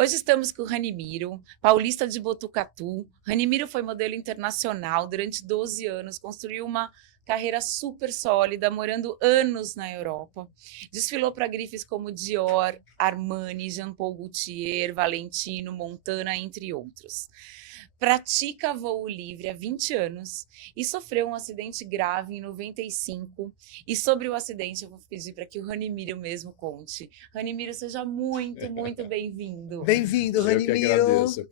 Hoje estamos com o Ranimiro, paulista de Botucatu. Ranimiro foi modelo internacional durante 12 anos, construiu uma carreira super sólida, morando anos na Europa. Desfilou para grifes como Dior, Armani, Jean Paul Gaultier, Valentino, Montana, entre outros. Pratica voo livre há 20 anos e sofreu um acidente grave em 95. E sobre o acidente, eu vou pedir para que o Ranimiro mesmo conte. Ranimiro, seja muito bem-vindo. Bem-vindo, Ranimiro. Eu que agradeço.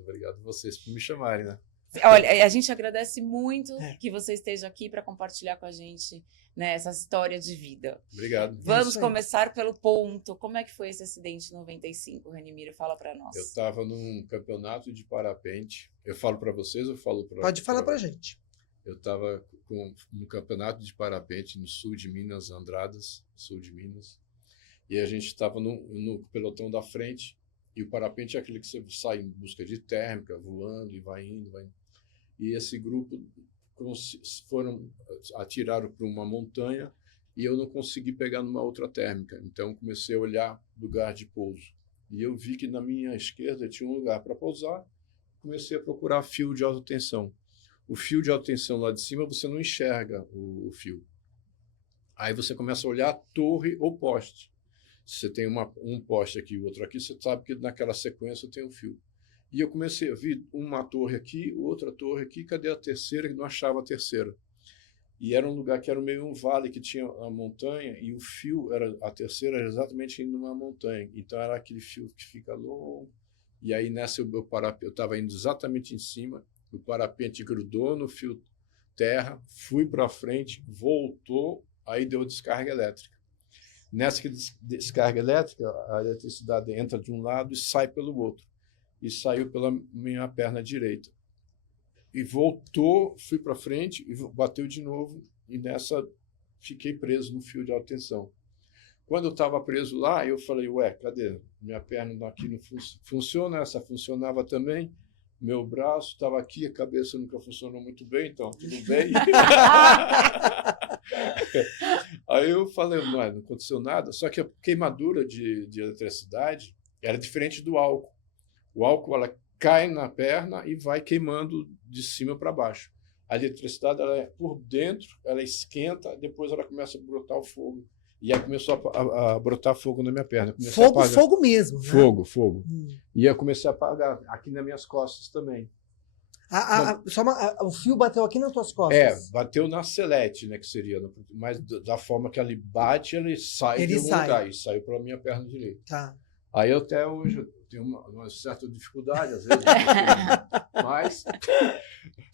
Obrigado vocês por me chamarem, né? Olha, a gente agradece muito que você esteja aqui para compartilhar com a gente, né, essa história de vida. Obrigado. Vamos começar pelo ponto. Como é que foi esse acidente em 95, Ranimiro? Fala para nós. Eu estava num campeonato de parapente. Eu falo para vocês ou falo para... Pode falar para a gente. Eu estava no campeonato de parapente no sul de Minas, Andradas, sul de Minas. E a gente estava no pelotão da frente. E o parapente é aquele que você sai em busca de térmica, voando e vai indo, vai indo. E esse grupo atiraram para uma montanha e eu não consegui pegar numa outra térmica. Então comecei a olhar lugar de pouso. E eu vi que na minha esquerda tinha um lugar para pousar. Comecei a procurar fio de alta tensão. O fio de alta tensão lá de cima você não enxerga o fio. Aí você começa a olhar a torre ou poste. Se você tem um poste aqui e outro aqui, você sabe que naquela sequência tem um fio. E eu comecei a ver uma torre aqui, outra torre aqui, cadê a terceira? Que não achava a terceira. E era um lugar que era meio um vale, que tinha a montanha, e o fio, a terceira era exatamente indo numa montanha. Então era aquele fio que fica longo. E aí nessa eu estava indo exatamente em cima, o parapente grudou no fio terra, fui para frente, voltou, aí deu descarga elétrica. Nessa descarga elétrica, a eletricidade entra de um lado e sai pelo outro. E saiu pela minha perna direita. E voltou, fui para frente e bateu de novo. E nessa fiquei preso no fio de alta tensão. Quando eu estava preso lá, eu falei, ué, cadê? Minha perna aqui não funciona, essa funcionava também. Meu braço estava aqui, a cabeça nunca funcionou muito bem, então tudo bem. Aí eu falei, não aconteceu nada. Só que a queimadura de eletricidade era diferente do álcool. O álcool ela cai na perna e vai queimando de cima para baixo. A eletricidade ela é por dentro, ela esquenta, depois ela começa a brotar o fogo. E aí começou a brotar fogo na minha perna. Fogo mesmo, né? Fogo. E eu comecei a apagar aqui nas minhas costas também. O fio bateu aqui nas tuas costas? Bateu na selete, né, que seria, mas da forma que ele bate, ele sai de algum lugar, e saiu para a minha perna direita. Tá. Aí eu até hoje tenho uma certa dificuldade, às vezes, mas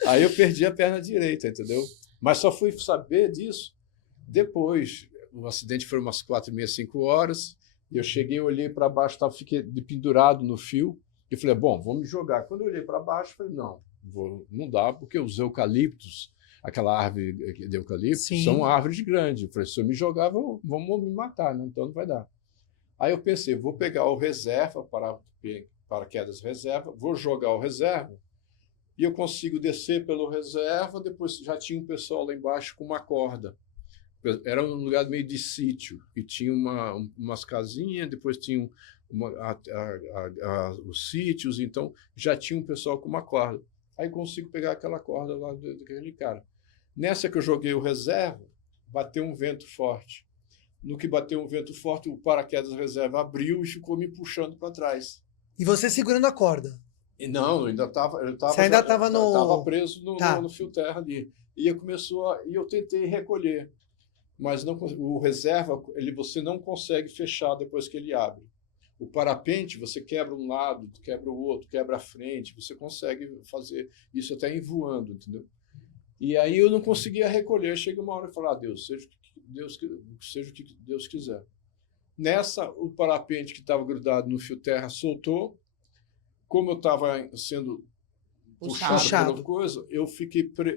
aí eu perdi a perna direita, entendeu? Mas só fui saber disso depois. O acidente foi umas 4h30, 5 horas, e eu cheguei, olhei para baixo, fiquei pendurado no fio, e falei, bom, vou me jogar. Quando eu olhei para baixo, falei, não dá, porque os eucaliptos, aquela árvore de eucalipto, são árvores grandes. Eu falei, se eu me jogar, vão me matar, né? Então não vai dar. Aí eu pensei, vou pegar o reserva, paraquedas reserva, vou jogar o reserva, e eu consigo descer pelo reserva, depois já tinha um pessoal lá embaixo com uma corda. Era um lugar meio de sítio, e tinha umas casinhas, depois tinha os sítios, então já tinha um pessoal com uma corda. Aí consigo pegar aquela corda lá daquele cara. Nessa que eu joguei o reserva, bateu um vento forte. No que bateu um vento forte, o paraquedas reserva abriu e ficou me puxando para trás. E você segurando a corda? Não, eu ainda estava. Você ainda estava no... Estava preso no fio terra ali. E eu tentei recolher, mas não, o reserva você não consegue fechar depois que ele abre. O parapente você quebra um lado, quebra o outro, quebra a frente. Você consegue fazer isso até em voando, entendeu? E aí eu não conseguia recolher. Chega uma hora e falo, Deus, seja o que Deus quiser. Nessa, o parapente que estava grudado no fio terra soltou. Como eu estava sendo puxado pela coisa,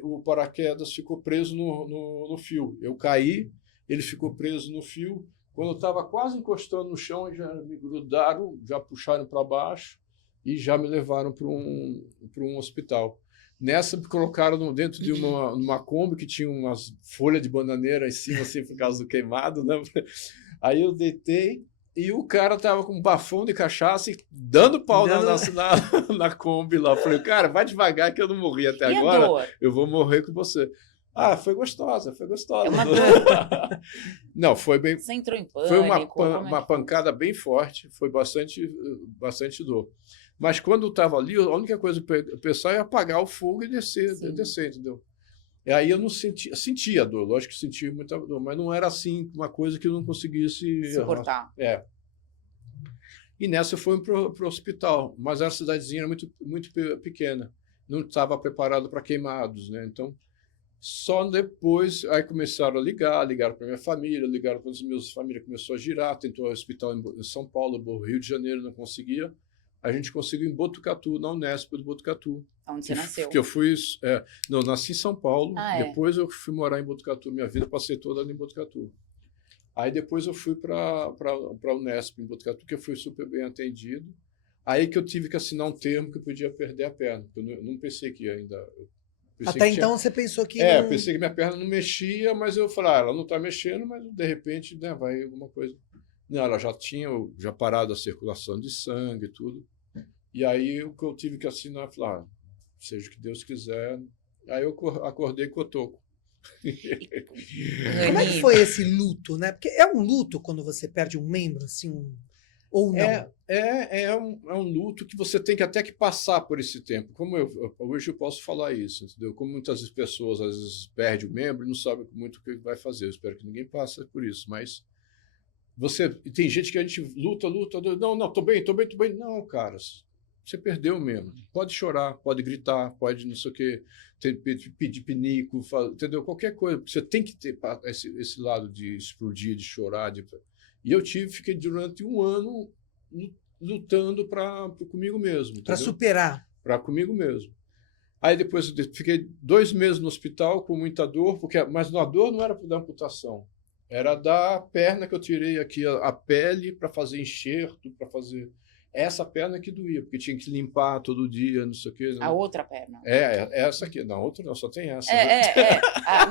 o paraquedas ficou preso no fio. Eu caí, ele ficou preso no fio. Quando eu estava quase encostando no chão, já me grudaram, já puxaram para baixo e já me levaram para um hospital. Nessa, me colocaram dentro de uma Kombi que tinha umas folhas de bananeira em cima, assim, por causa do queimado, né? Aí eu deitei, E o cara tava com um bafão de cachaça e dando pau na Kombi lá. Eu falei, cara, vai devagar que eu não morri até E agora. a dor? Eu vou morrer com você. Ah, foi gostosa, foi gostosa. É uma Não, foi bem. Você entrou em pânico? Foi como é uma que- pancada bem forte, foi bastante dor. Mas quando eu estava ali, a única coisa que eu pensava era apagar o fogo e descer, Sim. entendeu? E aí eu não sentia a dor, lógico que sentia muita dor, mas não era assim uma coisa que eu não conseguisse Suportar. É. E nessa eu fui para o hospital, mas a cidadezinha era muito pequena, não estava preparado para queimados, né? Então, só depois, aí começaram a ligaram para minha família, ligaram para os meus família, começou a girar, tentou o hospital em São Paulo, Rio de Janeiro, não conseguia. A gente conseguiu em Botucatu, na Unesp de Botucatu. Onde você nasceu? Que eu fui, não, nasci em São Paulo, depois eu fui morar em Botucatu, minha vida passei toda em Botucatu. Aí depois eu fui para a Unesp em Botucatu, que eu fui super bem atendido. Aí que eu tive que assinar um termo que eu podia perder a perna, porque eu não pensei que ainda... Até então você pensou que eu pensei que minha perna não mexia, mas eu falei, ela não está mexendo, mas de repente, né, vai alguma coisa. Não, ela já tinha parado a circulação de sangue e tudo. E aí o que eu tive que assinar, eu falei, seja o que Deus quiser. Aí eu acordei cotoco. Como é que foi esse luto, né? Porque é um luto quando você perde um membro, assim, ou não? É um luto que você tem que até que passar por esse tempo. Como hoje eu posso falar isso, entendeu? Como muitas pessoas às vezes perdem o membro e não sabem muito o que vai fazer. Eu espero que ninguém passe por isso, mas tem gente que a gente luta, não, tô bem. Não, cara, você perdeu mesmo. Pode chorar, pode gritar, pode não sei o quê, pedir pinico, entendeu? Qualquer coisa. Você tem que ter esse lado de explodir, de chorar. E eu fiquei durante um ano lutando comigo mesmo. Para superar. Para comigo mesmo. Aí depois eu fiquei 2 meses no hospital com muita dor, mas a dor não era da amputação. Era da perna que eu tirei aqui, a pele para fazer enxerto, para fazer... Essa perna que doía, porque tinha que limpar todo dia, não sei o quê. Né? A outra perna. Essa aqui. Não, outra não, só tem essa.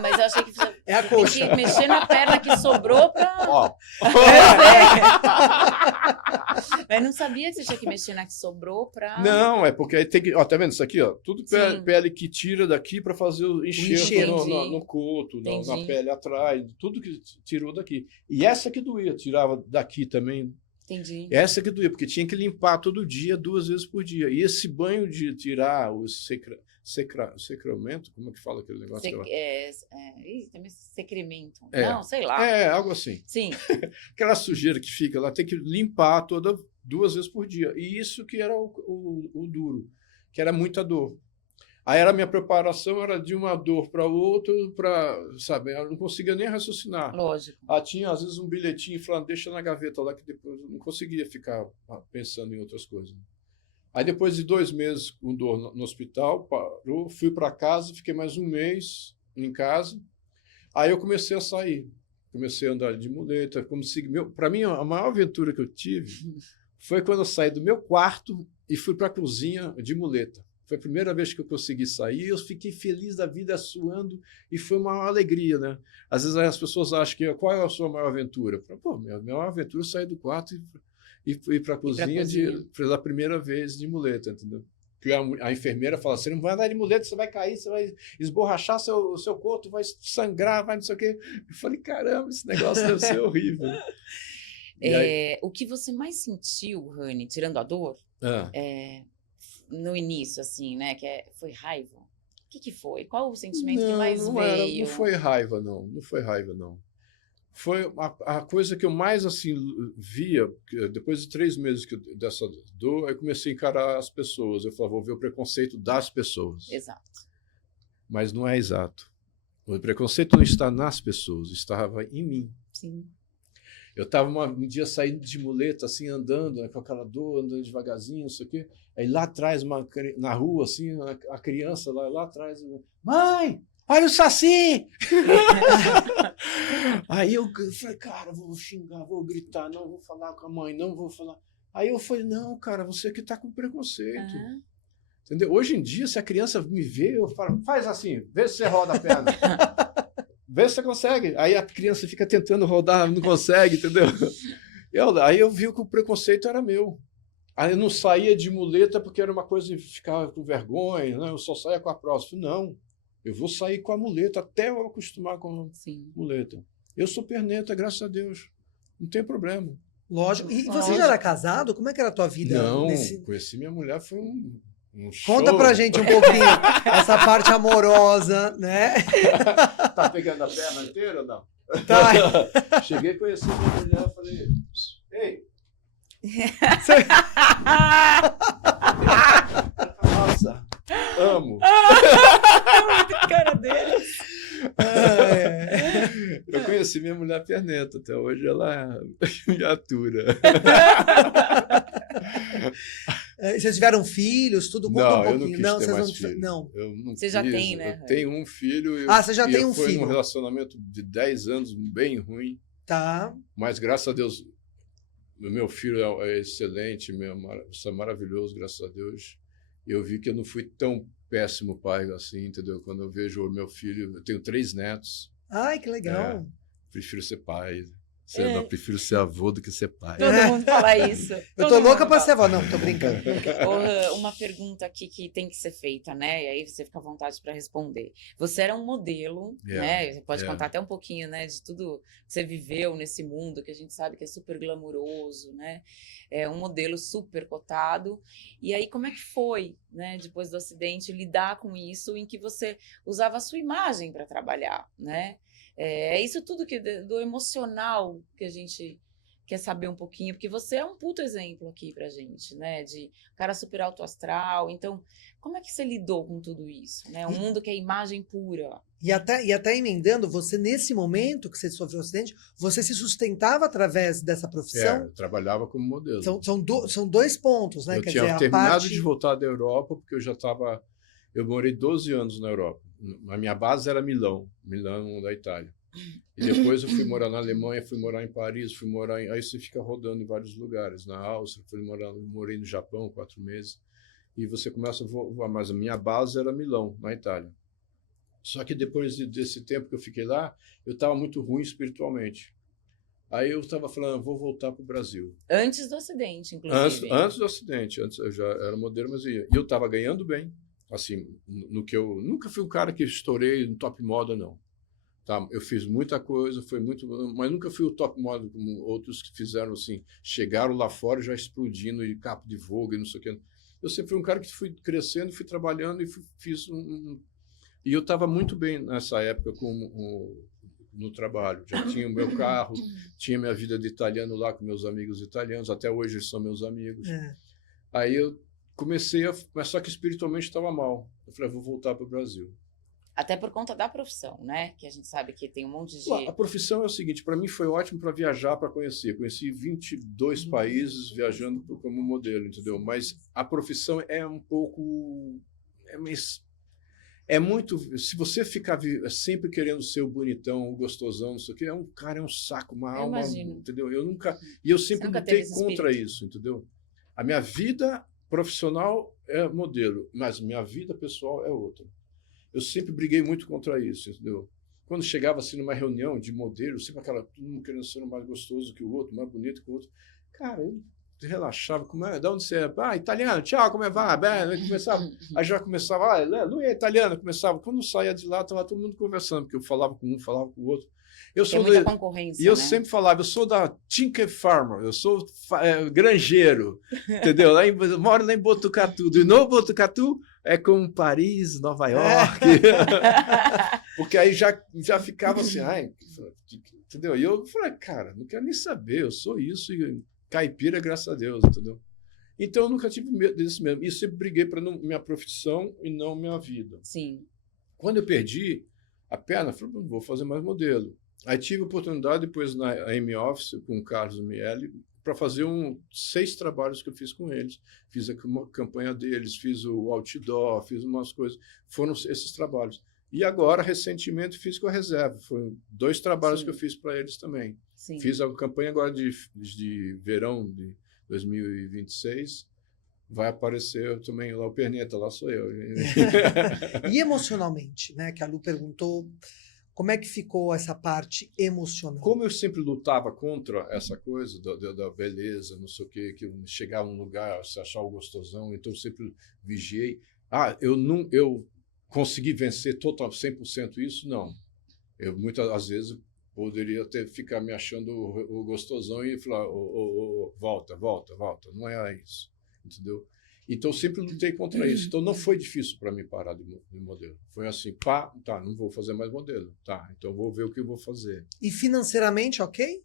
Mas eu achei que você É a tem coxa. que mexer na perna que sobrou para... Ó. Mas não sabia que você tinha que mexer na que sobrou para... Não, é porque aí tem que... Ó, tá vendo isso aqui? Ó, tudo Sim. pele que tira daqui para fazer o enxerto no coto, na pele atrás, tudo que tirou daqui. E essa que doía, tirava daqui também. Entendi. Essa que doía, porque tinha que limpar todo dia, 2 vezes por dia. E esse banho de tirar o secramento, como é que fala aquele negócio? Também secremento. É. Não, sei lá. Algo assim. Sim. Aquela sujeira que fica lá, tem que limpar 2 vezes por dia. E isso que era o duro, que era muita dor. Aí a minha preparação era de uma dor para outra, sabe? Eu não conseguia nem raciocinar. Lógico. Tinha, às vezes, um bilhetinho falando, deixa na gaveta lá, que depois eu não conseguia ficar pensando em outras coisas. Aí, depois de 2 meses com dor no hospital, parou, fui para casa, fiquei mais 1 mês em casa. Aí eu comecei a sair. Comecei a andar de muleta. Para mim, a maior aventura que eu tive foi quando eu saí do meu quarto e fui para a cozinha de muleta. Foi a primeira vez que eu consegui sair, eu fiquei feliz da vida, suando, e foi uma alegria, né? Às vezes as pessoas acham que qual é a sua maior aventura? Pô, minha maior aventura é sair do quarto e ir para a cozinha pela primeira vez de muleta, entendeu? Porque a enfermeira fala, você não vai andar de muleta, você vai cair, você vai esborrachar seu corpo, vai sangrar, vai não sei o quê. Eu falei, caramba, esse negócio deve ser horrível. O que você mais sentiu, Rani, tirando a dor, no início, assim, né? Foi raiva. O que foi? Qual o sentimento que mais veio? Não foi raiva, não. Não foi raiva, não. Foi a coisa que eu mais, assim, via, depois de 3 meses dessa dor, eu comecei a encarar as pessoas. Eu falava, vou ver o preconceito das pessoas. Exato. Mas não é exato. O preconceito não está nas pessoas, estava em mim. Sim. Eu estava um dia saindo de muleta, assim, andando, com aquela dor, andando devagarzinho, não sei o quê. Aí lá atrás, na rua, assim, a criança lá atrás, mãe, olha o Saci! Aí eu falei, cara, vou xingar, vou gritar, não vou falar com a mãe, não vou falar. Aí eu falei, não, cara, você que está com preconceito. Entendeu? Hoje em dia, se a criança me vê, eu falo, faz assim, vê se você roda a perna. Vê se você consegue. Aí a criança fica tentando rodar, não consegue, entendeu? Aí eu vi que o preconceito era meu. Aí eu não saía de muleta porque era uma coisa de ficar com vergonha, né? Eu só saía com a próxima. Não, eu vou sair com a muleta até eu acostumar com a Sim. muleta. Eu sou perneta, graças a Deus. Não tem problema. Lógico. E você Lógico. já era casado? Como é que era a tua vida? Não, nesse... conheci minha mulher, foi um Conta show. pra gente um pouquinho essa parte amorosa, né? Tá pegando a perna inteira ou não? Tá. Cheguei a conhecer minha mulher e falei, ei, nossa, amo. Muito cara dele. Eu conheci minha mulher perneta, até hoje ela me atura. Vocês tiveram filhos, tudo? Conta Não, um eu não pouquinho. quis Não, ter vocês mais não filho. Não. Eu não Você já quis, tem, né? Eu tenho um filho. Você já tem um foi filho. num relacionamento de 10 anos, bem ruim. Tá. Mas, graças a Deus, o meu filho é excelente, é maravilhoso, graças a Deus. Eu vi que eu não fui tão péssimo pai assim, entendeu? Quando eu vejo o meu filho, eu tenho 3 netos. Ai, que legal. Prefiro ser pai. Eu prefiro ser avô do que ser pai. Todo mundo fala isso. Eu tô louca pra ser avó. Não, tô brincando. Uma pergunta aqui que tem que ser feita, né? E aí você fica à vontade para responder. Você era um modelo, né? Você pode contar até um pouquinho, né, de tudo que você viveu nesse mundo que a gente sabe que é super glamuroso, né? É um modelo super cotado. E aí como é que foi, né, depois do acidente, lidar com isso em que você usava a sua imagem para trabalhar, né? É isso tudo do emocional que a gente quer saber um pouquinho, porque você é um puto exemplo aqui pra gente, né? De cara super alto astral. Então, como é que você lidou com tudo isso, né? Um mundo que é imagem pura. E até emendando, você nesse momento que você sofreu o acidente, você se sustentava através dessa profissão? Eu trabalhava como modelo. São 2 pontos, né? Eu Quer tinha dizer, terminado de voltar da Europa, porque eu já estava... Eu morei 12 anos na Europa. A minha base era Milão da Itália. E depois eu fui morar na Alemanha, fui morar em Paris, aí você fica rodando em vários lugares. Na Áustria, morei no Japão 4 meses. E você começa a voar, mas a minha base era Milão, na Itália. Só que depois desse tempo que eu fiquei lá, eu estava muito ruim espiritualmente. Aí eu estava falando, vou voltar para o Brasil. Antes do acidente, inclusive. Antes do acidente. Antes eu já era modelo, mas eu estava ganhando bem. Assim, no que eu nunca fui um cara que estourei no top moda, não. Tá? Eu fiz muita coisa, mas nunca fui o top moda como outros que fizeram assim, chegaram lá fora já explodindo e capa de Vogue e não sei o que. Eu sempre fui um cara que fui crescendo, fui trabalhando e fiz E eu estava muito bem nessa época no trabalho. Já tinha o meu carro, tinha minha vida de italiano lá com meus amigos italianos, até hoje eles são meus amigos. Aí eu comecei mas só que espiritualmente estava mal. Eu falei, vou voltar para o Brasil. Até por conta da profissão, né? Que a gente sabe que tem um monte de... A profissão é o seguinte, para mim foi ótimo para viajar, para conhecer. Conheci 22 países viajando como modelo, entendeu? Mas a profissão é um pouco... É muito... Se você ficar sempre querendo ser o bonitão, o gostosão, não sei o quê, é um saco, uma alma, imagino. Entendeu? Eu sempre lutei contra isso, entendeu? A minha vida profissional é modelo, mas minha vida pessoal é outra. Eu sempre briguei muito contra isso, entendeu? Quando chegava assim numa reunião de modelo, sempre todo mundo querendo ser mais gostoso que o outro, mais bonito que o outro. Cara, eu relaxava. De onde você é? Ah, italiano, tchau, como é? Vai, bem. Começava, aí já começava, Lui é italiano, começava. Quando eu saía de lá, estava todo mundo conversando, porque eu falava com um, falava com o outro. Tem muita concorrência, e eu né? sempre falava, eu sou da Tinker Farmer, eu sou granjeiro, entendeu? Moro lá em Botucatu. E no Botucatu é como Paris, Nova York. Porque aí já ficava assim, entendeu? E eu falei, cara, não quero nem saber, eu sou isso e caipira, graças a Deus, entendeu? Então eu nunca tive medo disso mesmo. E sempre briguei para minha profissão e não minha vida. Sim. Quando eu perdi a perna, eu falei, não vou fazer mais modelo. Aí tive a oportunidade depois na AM Office com o Carlos Miele para fazer 6 trabalhos que eu fiz com eles. Fiz a campanha deles, fiz o outdoor, fiz umas coisas. Foram esses trabalhos. E agora, recentemente, fiz com a Reserva. Foram 2 trabalhos que eu fiz para eles também. Sim. Fiz a campanha agora de verão de 2026. Vai aparecer também lá o Perneta, lá sou eu. E emocionalmente, né? Que a Lu perguntou... Como é que ficou essa parte emocional? Como eu sempre lutava contra essa coisa da beleza, não sei o quê, que eu chegar a um lugar, se achar o gostosão, então eu sempre vigiei. Eu consegui vencer total 100% isso? Não. Eu muitas vezes poderia ficar me achando o gostosão e falar, volta. Não é isso, entendeu? Então, eu sempre lutei contra isso. Então, não foi difícil para mim parar de modelo. Foi assim, tá, não vou fazer mais modelo. Tá, então vou ver o que eu vou fazer. E financeiramente, ok?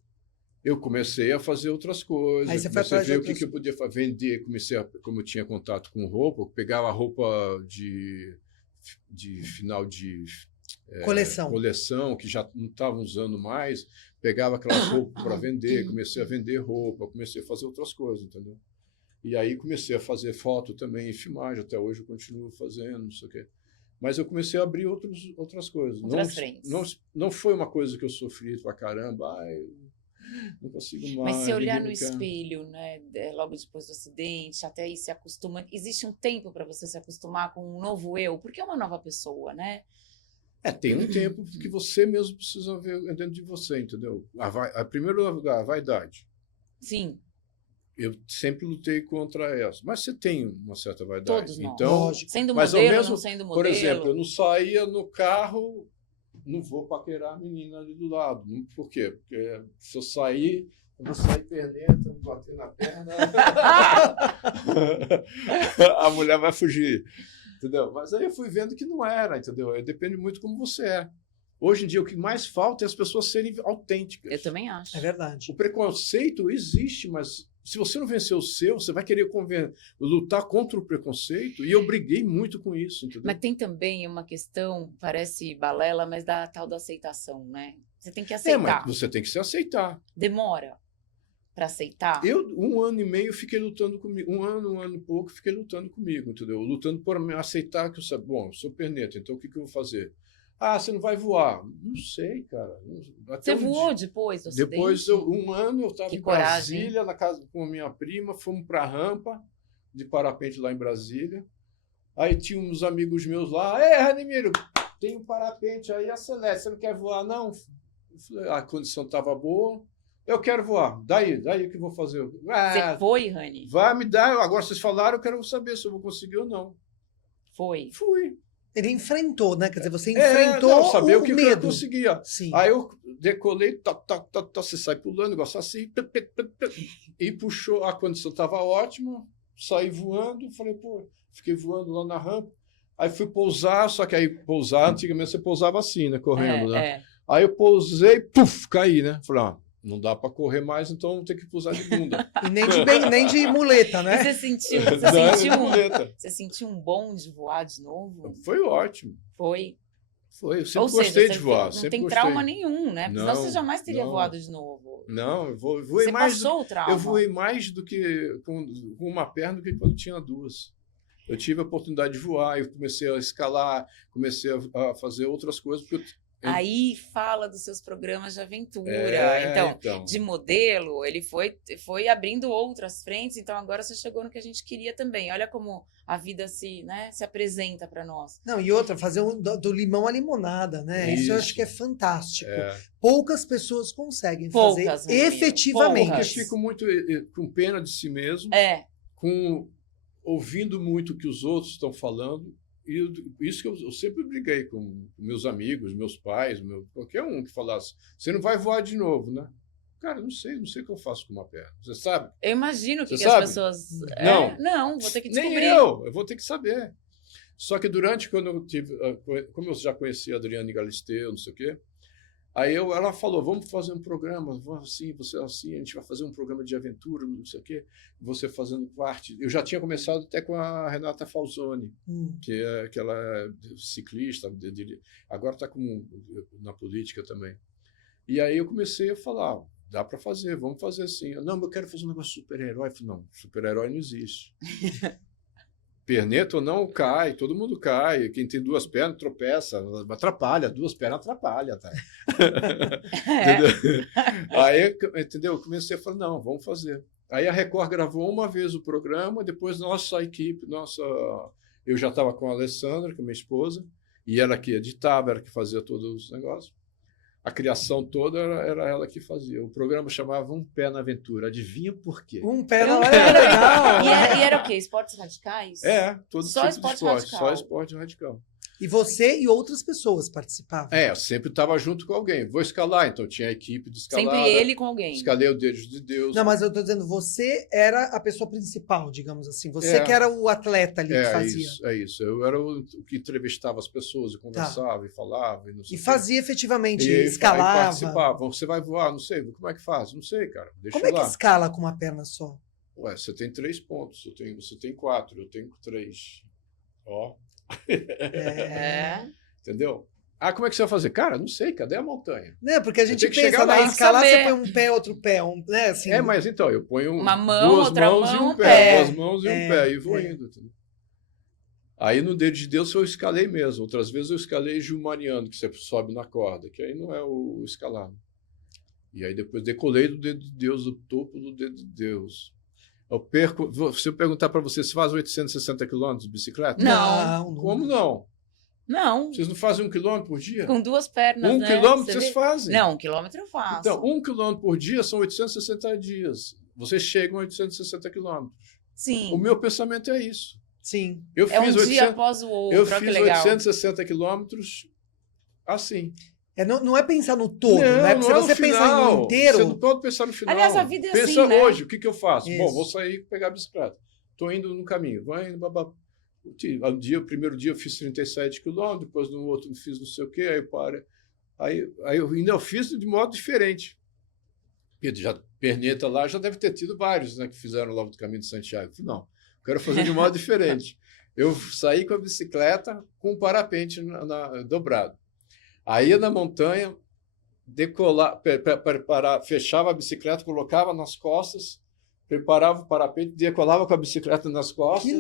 Eu comecei a fazer outras coisas. Aí você foi comecei a atrás de ver outras... o que eu podia vender. Como eu tinha contato com roupa, eu pegava roupa de final de coleção, que já não estavam usando mais, pegava aquelas roupas para vender, comecei a vender roupa, comecei a fazer outras coisas, entendeu? E aí comecei a fazer foto também e filmagem, até hoje eu continuo fazendo, não sei o quê. Mas eu comecei a abrir outras coisas. Outras frentes. Não foi uma coisa que eu sofri pra caramba, não consigo mais. Mas se olhar no espelho, né, logo depois do acidente, até aí se acostuma, existe um tempo para você se acostumar com um novo eu, porque é uma nova pessoa, né? Tem um tempo que você mesmo precisa ver dentro de você, entendeu? A primeiro lugar, a vaidade. Sim. Eu sempre lutei contra essa. Mas você tem uma certa vaidade. Todos nós. Então, Lógico. Sendo mas modelo, ao mesmo, não sendo modelo. por exemplo, eu não saía no carro, não vou paquerar a menina ali do lado. Por quê? Porque se eu sair, eu vou sair perneta, bater na perna, a mulher vai fugir. Entendeu? Mas aí eu fui vendo que não era, entendeu? Depende muito como você é. Hoje em dia, o que mais falta é as pessoas serem autênticas. Eu também acho. É verdade. O preconceito existe, mas se você não vencer o seu, você vai querer lutar contra o preconceito, e eu briguei muito com isso, entendeu? Mas tem também uma questão, parece balela, mas da tal da aceitação, né? Você tem que aceitar. Mas você tem que se aceitar. Demora para aceitar. Eu, 1 ano e meio, fiquei lutando comigo. 1 ano e pouco, fiquei lutando comigo, entendeu? Lutando por me aceitar que eu sou perneta, então o que eu vou fazer? Você não vai voar. Não sei, cara. Você voou depois do acidente? Depois, 1 ano, eu estava em coragem. Brasília, na casa com a minha prima, fomos para a rampa de parapente lá em Brasília. Aí tinha uns amigos meus lá, Ranimiro, tem um parapente aí, acelera, você não quer voar, não? Eu falei, a condição estava boa, eu quero voar, daí o que eu vou fazer? Você foi, Rani? Vai me dar, agora vocês falaram, eu quero saber se eu vou conseguir ou não. Foi. Fui. Ele enfrentou, né? Quer dizer, você enfrentou saber o que medo. eu conseguia. Sim. Aí eu decolei, você sai pulando, negócio assim, e puxou, a condição estava ótima, saí voando, falei, fiquei voando lá na rampa. Aí fui pousar, só que aí pousar, antigamente você pousava assim, né, correndo, né? Aí eu pousei, caí, né? Falei, não dá para correr mais, então tem que pousar de bunda. E nem de muleta, né? E você sentiu um bom de voar de novo? Foi ótimo. Foi. Eu sempre gostei de voar. Não tem trauma nenhum, né? Porque senão você jamais teria voado de novo. Não, eu voei você mais. Passou o trauma. Eu voei mais do que com uma perna do que quando tinha 2. Eu tive a oportunidade de voar, eu comecei a escalar, comecei a fazer outras coisas, porque Aí fala dos seus programas de aventura. Então, de modelo, ele foi abrindo outras frentes, então agora você chegou no que a gente queria também. Olha como a vida se apresenta para nós. Não, e outra, fazer do limão à limonada, né? Isso eu acho que é fantástico. Poucas pessoas conseguem fazer efetivamente. Eu fico muito com pena de si mesmo, ouvindo muito o que os outros estão falando. E isso que eu sempre briguei com meus amigos, meus pais, qualquer um que falasse, você não vai voar de novo, né? Cara, não sei o que eu faço com uma perna. Você sabe? Eu imagino que as pessoas... Não, vou ter que descobrir. Nem eu vou ter que saber. Só que quando eu tive... Como eu já conhecia a Adriane Galisteu, não sei o quê, aí ela falou, vamos fazer um programa, você assim, a gente vai fazer um programa de aventura, não sei o quê, você fazendo parte. Eu já tinha começado até com a Renata Falzoni, que ela é ciclista, agora está na política também. E aí eu comecei a falar, dá para fazer, vamos fazer assim. Não, eu quero fazer um negócio de super-herói. Eu falei, não, super-herói não existe. Perneta ou não, cai, todo mundo cai. Quem tem 2 pernas tropeça, atrapalha, 2 pernas atrapalha. Tá? Entendeu? Aí, entendeu? Eu comecei a falar, não, vamos fazer. Aí a Record gravou uma vez o programa, depois nossa equipe, eu já estava com a Alessandra, que é minha esposa, e ela que editava, ela que fazia todos os negócios. A criação toda era ela que fazia. O programa chamava Um Pé na Aventura. Adivinha por quê? Um Pé na Aventura, legal. E era o quê? Esportes radicais? Todo só tipo de esporte. Radical. Só esporte radical. E você e outras pessoas participavam? Eu sempre estava junto com alguém. Vou escalar, então tinha a equipe de escalada. Sempre ele com alguém. Escalei o Dedo de Deus. Não, mas eu tô dizendo, você era a pessoa principal, digamos assim. Você que era o atleta ali que fazia. Isso. Eu era o que entrevistava as pessoas, e conversava, e falava. E fazia efetivamente, e escalava. E participava. Você vai voar? Não sei. Como é que faz? Não sei, cara. Deixa Como é que escala com uma perna só? Ué, você tem 3 pontos. Você tem 4, eu tenho 3. Ó. Entendeu? Como é que você vai fazer? Cara, não sei, cadê a montanha? Né, porque a gente pensa, na escalar você põe um pé, outro pé, né, assim. Mas então, eu ponho uma mão, duas outra mãos mão, e um pé. 2 mãos e um pé, e vou indo. Entendeu? Aí no Dedo de Deus eu escalei mesmo. Outras vezes eu escalei gilmariano, que você sobe na corda, que aí não é o escalado. E aí depois decolei do Dedo de Deus, do topo do Dedo de Deus. Eu perco. Se eu perguntar para você, você faz 860 quilômetros de bicicleta? Não. Como não? Não. Vocês não fazem 1 quilômetro por dia? Com 2 pernas, 1 né? quilômetro vocês fazem? Não, 1 quilômetro eu faço. Então, 1 quilômetro por dia são 860 dias. Vocês chegam a 860 quilômetros. Sim. O meu pensamento é isso. Sim. Eu é fiz um dia após o outro. Eu fiz 860 quilômetros assim. Não é pensar no todo, né? Se você pensar no inteiro... Você não pode pensar no final. Aliás, a vida é Pensa assim, né? hoje, o que eu faço? Isso. Bom, vou sair e pegar a bicicleta. Estou indo no caminho. Vai indo, babá. O primeiro dia eu fiz 37 quilômetros, depois no outro eu fiz não sei o quê, aí para. Aí eu ainda fiz de modo diferente. Porque já perneta lá já deve ter tido vários, né, que fizeram lá do Caminho de Santiago. Eu falei, não, quero fazer de modo diferente. Eu saí com a bicicleta com o parapente dobrado. Aí ia na montanha, fechava a bicicleta, colocava nas costas, preparava o parapente, decolava com a bicicleta nas costas.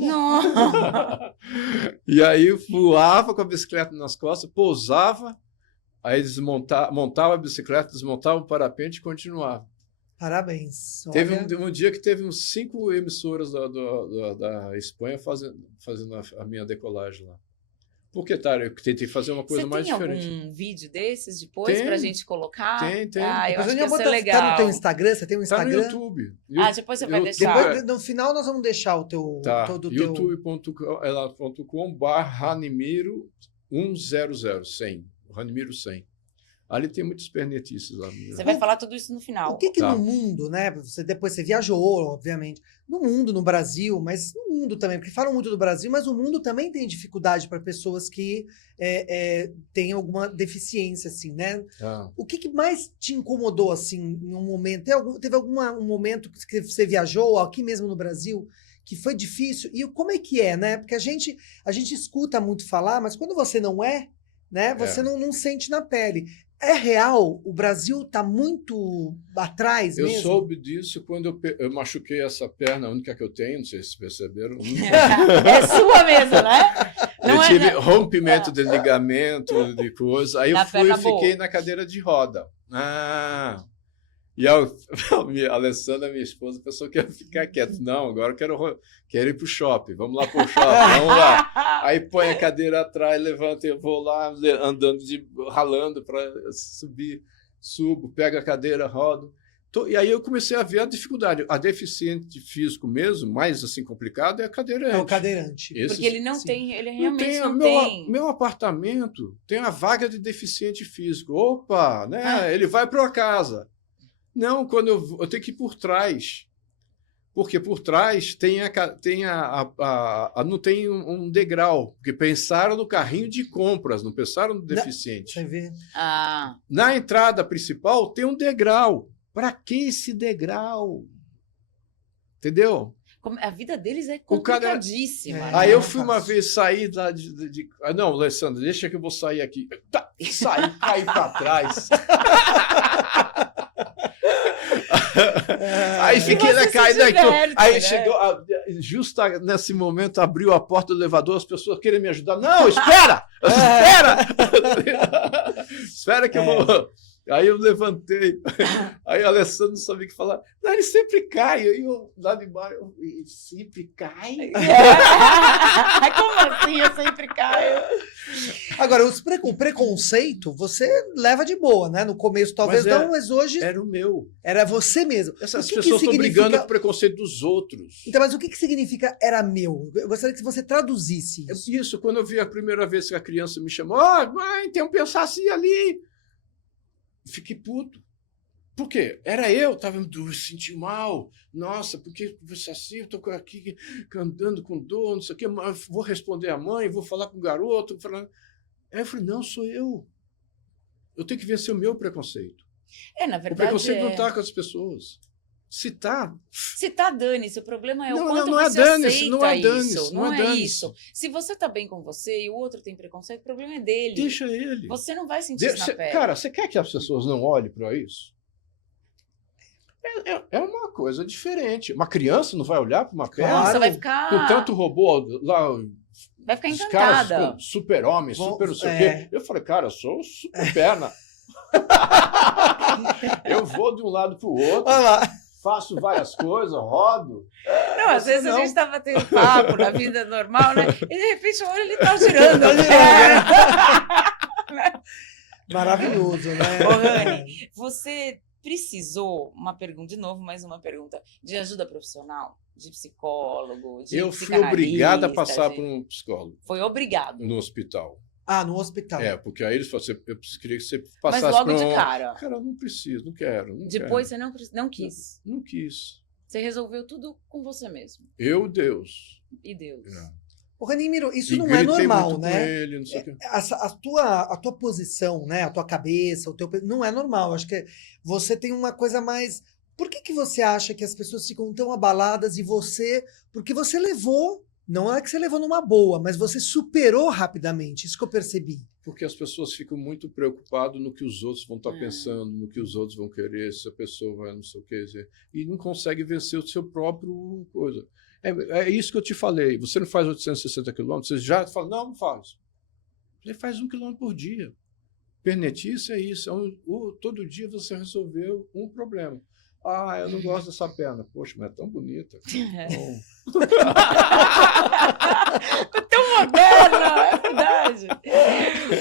E aí voava com a bicicleta nas costas, pousava, aí montava a bicicleta, desmontava o parapente e continuava. Parabéns. Teve um dia que teve uns 5 emissoras da Espanha fazendo a minha decolagem lá. Porque, eu tentei fazer uma coisa mais diferente. Você tem algum vídeo desses depois pra gente colocar? Tem. Eu acho que ia ser legal. Tá no teu Instagram? Você tem um Instagram? Tá no YouTube. Depois você vai deixar. Depois, no final nós vamos deixar o teu... youtube.com/Ranimiro 100. Ranimiro 100. Ali tem muitos pernetices lá. Você vai falar tudo isso no final. O que no mundo, né? Depois você viajou, obviamente. No mundo, no Brasil, mas no mundo também, porque falam muito do Brasil, mas o mundo também tem dificuldade para pessoas que têm alguma deficiência, assim, né? O que mais te incomodou, assim, em um momento? Teve um momento que você viajou aqui mesmo no Brasil que foi difícil? E como é que é, né? Porque a gente escuta muito falar, mas quando você não né? Você não sente na pele. É real? O Brasil está muito atrás mesmo? Eu soube disso quando eu machuquei essa perna, a única que eu tenho, não sei se perceberam. É sua mesmo, né? Eu tive rompimento de ligamento, de coisa. Aí eu fiquei na cadeira de roda. E a Alessandra, minha esposa, pensou que ia ficar quieto. Não, agora eu quero ir para o shopping. Vamos lá para o shopping, vamos lá. Aí põe a cadeira atrás, levanta, eu vou lá andando, ralando para subir, subo, pego a cadeira, rodo. E aí eu comecei a ver a dificuldade. A deficiente físico mesmo, mais assim complicado, é a cadeirante. É o cadeirante. Porque ele não tem, ele realmente não tem. Meu apartamento tem a vaga de deficiente físico. Opa, né? Ele vai para uma casa. Não, quando eu tenho que ir por trás. Porque por trás não tem um degrau. Porque pensaram no carrinho de compras, não pensaram no deficiente. Você vê. Na entrada principal tem um degrau. Para que esse degrau? Entendeu? A vida deles é complicadíssima. Aí eu fui uma vez sair lá não, Alessandra, deixa que eu vou sair aqui. Saí, caí para trás. Aí fiquei na caída. Aí chegou, justo nesse momento, abriu a porta do elevador, as pessoas querem me ajudar. Não, espera! Espera! Espera que eu vou. Aí eu levantei. Aí o Alessandro não sabia o que falar. Não, ele sempre cai. Aí eu lá de baixo, ele sempre cai? Como assim eu sempre caio? Agora, o preconceito você leva de boa, né? No começo talvez não, mas hoje Era o meu. era você mesmo. Essas O que pessoas estão significa- brigando com o preconceito dos outros. Então, mas o que significa era meu? Eu gostaria que você traduzisse isso. Isso, quando eu vi a primeira vez que a criança me chamou, ó, mãe, tem um pensacinho ali. Fiquei puto. Por quê? Era eu, senti mal. Nossa, por que você assim? Eu estou aqui andando com dor, não sei o quê. Vou responder à mãe, vou falar com o garoto. Aí eu falei, não, sou eu. Eu tenho que vencer o meu preconceito. Na O verdade. preconceito não está com as pessoas. Se está, Se tá dane-se, o problema é o Não, quanto não é você dane-se, aceita não é isso. dane-se, Não não é é dane-se. isso. Se você tá bem com você e o outro tem preconceito, o problema é dele. deixa ele. Você não vai sentir isso na pele. Cara, você quer que as pessoas não olhem para isso? É uma coisa diferente. Uma criança não vai olhar para uma perna Claro. Nossa, vai ficar. com tanto robô lá, Vai ficar os caras encantada. com super-homem, Bom, super não sei o é. quê. Eu falei, cara, eu sou super perna. Eu vou de um lado para o outro, Olha lá. faço várias coisas, rodo. Não, às Você vezes não. a gente tá batendo papo na vida normal, né? E de repente o olho ele tá girando. Tá girando. É. Maravilhoso, né? Ô, Rani, você precisou, de novo, mais uma pergunta, de ajuda profissional? De psicólogo, de Eu fui obrigado a psicanalista, passar de- por um psicólogo Foi obrigado. no hospital. Ah, no hospital. Porque aí eles falaram, eu queria que você Mas passasse logo por de um... cara. Cara, eu não preciso, não quero. Depois você não quis. Não quis. Você resolveu tudo com você mesmo. Eu, Deus. E Deus. Ô, Ranimiro, isso E não é gritei normal, muito com né? ele, não sei o quê. A tua posição, né? A tua cabeça, não é normal. Acho que você tem uma coisa mais. Por que você acha que as pessoas ficam tão abaladas e você. Porque você levou. Não é que você levou numa boa, mas você superou rapidamente. Isso que eu percebi. Porque as pessoas ficam muito preocupadas no que os outros vão estar É. pensando, no que os outros vão querer, se a pessoa vai não sei o quê, e não consegue vencer o seu próprio coisa. É isso que eu te falei. Você não faz 860 quilômetros, você já fala, não faz. Você faz 1 quilômetro por dia. Pernetice é isso. Todo dia você resolveu um problema. Ah, eu não gosto dessa perna. Poxa, mas é tão bonita. Bom. Tão moderna, é verdade.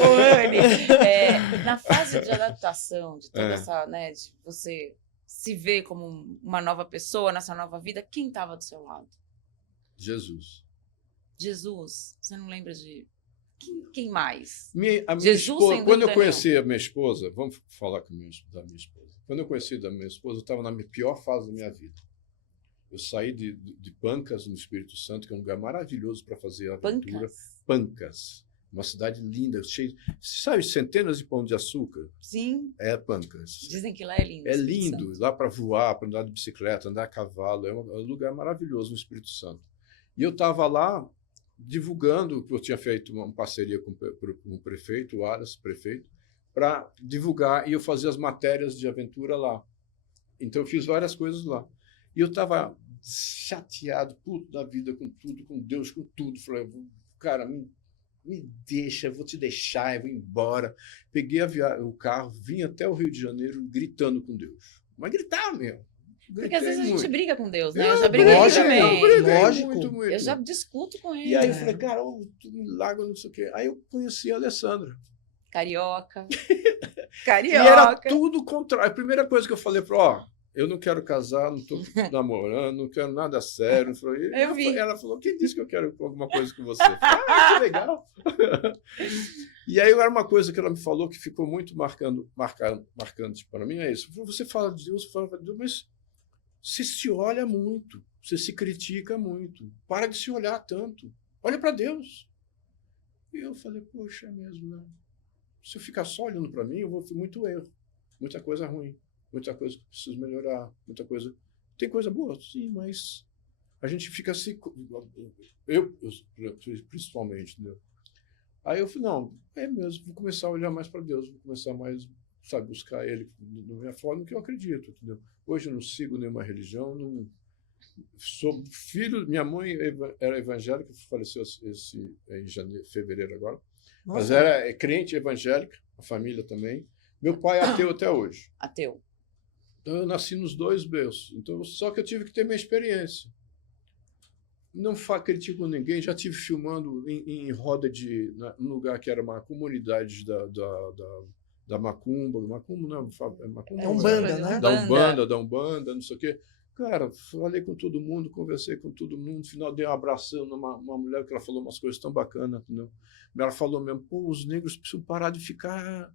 Ô, Anne, na fase de adaptação, de toda essa, né, de você se ver como uma nova pessoa nessa nova vida, quem estava do seu lado? Jesus. Jesus. Você não lembra de quem mais? A minha Jesus, esposa, sem quando eu dúvida conheci a minha esposa, vamos falar da minha esposa. Quando eu conheci da minha esposa, eu estava na pior fase da minha vida. Eu saí de Pancas, no Espírito Santo, que é um lugar maravilhoso para fazer aventura. Pancas? Pancas. Uma cidade linda, cheia. Sabe, centenas de pão de açúcar? Sim. É Pancas. Dizem que lá é lindo. É Espírito lindo. Santo. Lá para voar, para andar de bicicleta, andar a cavalo. É um lugar maravilhoso no Espírito Santo. E eu estava lá divulgando, eu tinha feito uma parceria com o prefeito, o Aras, prefeito, para divulgar, e eu fazia as matérias de aventura lá. Então eu fiz várias coisas lá. E eu estava chateado, puto da vida, com tudo, com Deus, com tudo. Falei, cara, me deixa, eu vou te deixar, eu vou embora. Peguei o carro, vim até o Rio de Janeiro gritando com Deus. Mas gritar mesmo. Porque às vezes a gente muito. briga com Deus, né? Eu Eu já briguei lógico, também. Eu briguei Lógico. muito. Eu já discuto com ele. E aí eu É. falei, cara, me larga, não sei o quê. Aí eu conheci a Alessandra. Carioca. E Carioca. era tudo contrário. A primeira coisa que eu falei, eu não quero casar, não estou namorando, não quero nada sério. Eu vi. Ela falou, quem disse que eu quero alguma coisa com você? Que legal. E aí era uma coisa que ela me falou que ficou muito marcante para mim, é isso. Você fala de Deus, mas você se olha muito, você se critica muito. Para de se olhar tanto. Olha para Deus. E eu falei, poxa, é mesmo, né? Se eu ficar só olhando para mim, eu vou ter muito erro, muita coisa ruim, muita coisa que eu preciso melhorar, muita coisa... Tem coisa boa? Sim, mas a gente fica assim... Eu principalmente, entendeu? Aí eu falei, não, é mesmo, vou começar a olhar mais para Deus, vou começar mais, sabe, buscar Ele da minha forma que eu acredito, entendeu? Hoje eu não sigo nenhuma religião, não... Sou filho... Minha mãe era evangélica, faleceu em fevereiro agora. Nossa. Mas era crente evangélica, a família também. Meu pai é ateu até hoje. Ateu. Então, eu nasci nos dois berços. Então, só que eu tive que ter minha experiência. Não critico ninguém. Já tive filmando em roda num lugar que era uma comunidade da Macumba. Macumba não é Macumba? É Umbanda, né? Da Umbanda, não sei o quê. Cara, falei com todo mundo, conversei com todo mundo. No final, dei um abração numa mulher que ela falou umas coisas tão bacanas. Entendeu? Ela falou mesmo, pô, os negros precisam parar de ficar...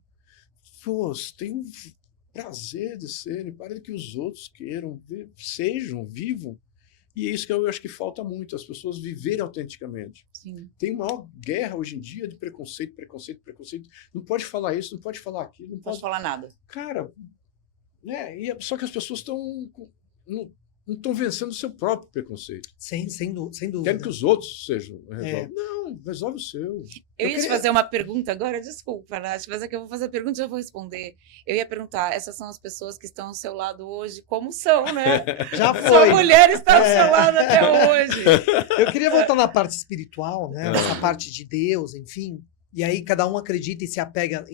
Pô, tem um prazer de serem, para que os outros queiram, sejam, vivam. E é isso que eu acho que falta muito, as pessoas viverem autenticamente. Sim. Tem maior guerra hoje em dia de preconceito. Não pode falar isso, não pode falar aquilo. Não posso falar nada. Cara, né? Só que as pessoas não estão vencendo o seu próprio preconceito. Sem dúvida. Querem que os outros sejam resolvem. Não, resolve o seu. Eu ia te fazer uma pergunta agora, desculpa, Nath, mas é que eu vou fazer a pergunta e já vou responder. Eu ia perguntar, essas são as pessoas que estão ao seu lado hoje, como são, né? Já Sua foi. mulher está ao seu lado até hoje. Eu queria voltar na parte espiritual, né? Nessa parte de Deus, enfim. E aí cada um acredita e se apega